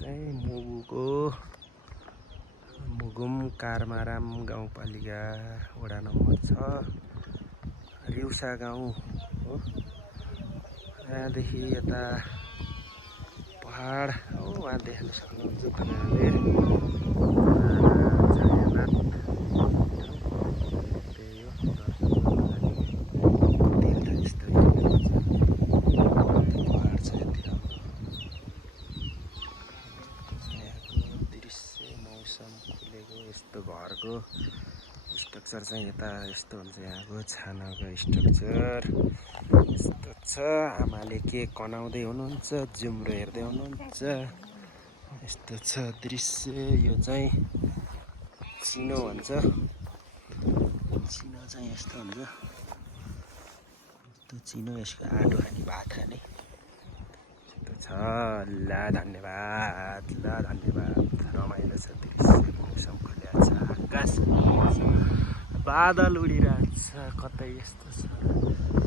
चाहिँ मुगुम कारमाराम गाउँपालिका वडा नम्बर 6 रिउसा गाउँ हो। यहाँदेखि यता पहाड हो, वहाँ देख्न सक्नुहुन्छ तपाईँहरूले। यस्तो घरको स्ट्रक्चर चाहिँ यता यस्तो हुन्छ। यहाँको छानाको स्ट्रक्चर यस्तो छ। आमाले के कनाउँदै हुनुहुन्छ, जुम्रो हेर्दै हुनुहुन्छ। यस्तो छ दृश्य। यो चाहिँ चिनो भन्छ। चिनो चाहिँ यस्तो हुन्छ। यस्तो चिनो, यसको आठो खाने भात खाने यस्तो छ। ल धन्यवाद, ल धन्यवाद। रमाइलो छ दृश्य, मौसम खुल्या छ, आकाश बादल उडिरहेको छ कतै यस्तो छ।